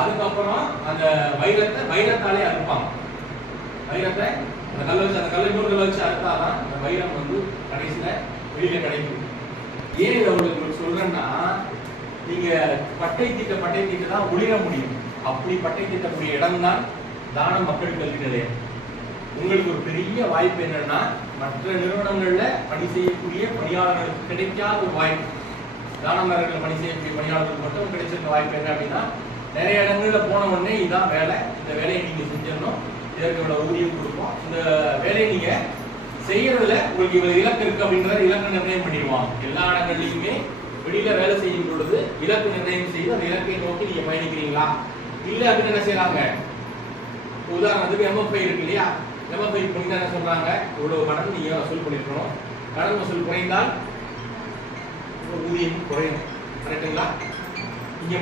அதுக்கப்புறம் அந்த வைரத்தாலே அறுப்பாங்க. வைரத்தை அந்த கல்லை வச்சு அந்த கல்லை இன்னொரு கல்லை வச்சு அறுத்தாதான் அந்த வைரம் வந்து கடைசியில வெளியில கிடைக்கும். ஏன் இதை உங்களுக்கு சொல்றேன்னா, நீங்க பட்டை தீட்ட தான் ஒளிர முடியும். அப்படி பட்டை தீட்டக்கூடிய இடம் தான் தான மக்கள் கல்வி நிலையம். உங்களுக்கு ஒரு பெரிய வாய்ப்பு என்னன்னா, மற்ற நிறுவனங்கள்ல பணி செய்யக்கூடிய பணியாளர்களுக்கு கிடைக்காத ஒரு வாய்ப்பு. தானமரர்கள் பணி செய்யக்கூடிய பணியாளர்களுக்கு மட்டும் கிடைச்சிருக்க வாய்ப்பு என்ன அப்படின்னா, நிறைய இடங்கள்ல போன உடனே இதான் வேலை, இந்த வேலையை நீங்க செஞ்சிடணும், இதற்கு இவ்வளவு ஊதியம் கொடுப்போம், இந்த வேலையை நீங்க செய்யறதுல உங்களுக்கு இவ்வளவு இலக்கு இருக்கு அப்படின்றத இலக்கு நிர்ணயம் பண்ணிடுவாங்க. எல்லா இடங்கள்லயுமே வெளியில வேலை செய்யும் பொழுது இலக்கு நிர்ணயம் செய்து அந்த இலக்கை நோக்கி நீங்க பயணிக்கிறீங்களா இல்ல அப்படின்னு என்ன செய்யறாங்க? உதாரணத்துக்கு MFI இருக்கு இல்லையா, MFI பண்ணி என்ன சொல்றாங்க, இவ்வளவு கடன் நீங்க வசூல் பண்ணிருக்கணும், கடன் வசூல் குறைந்தால் ஊதியம் குறையும். கரெக்டுங்களா? இங்க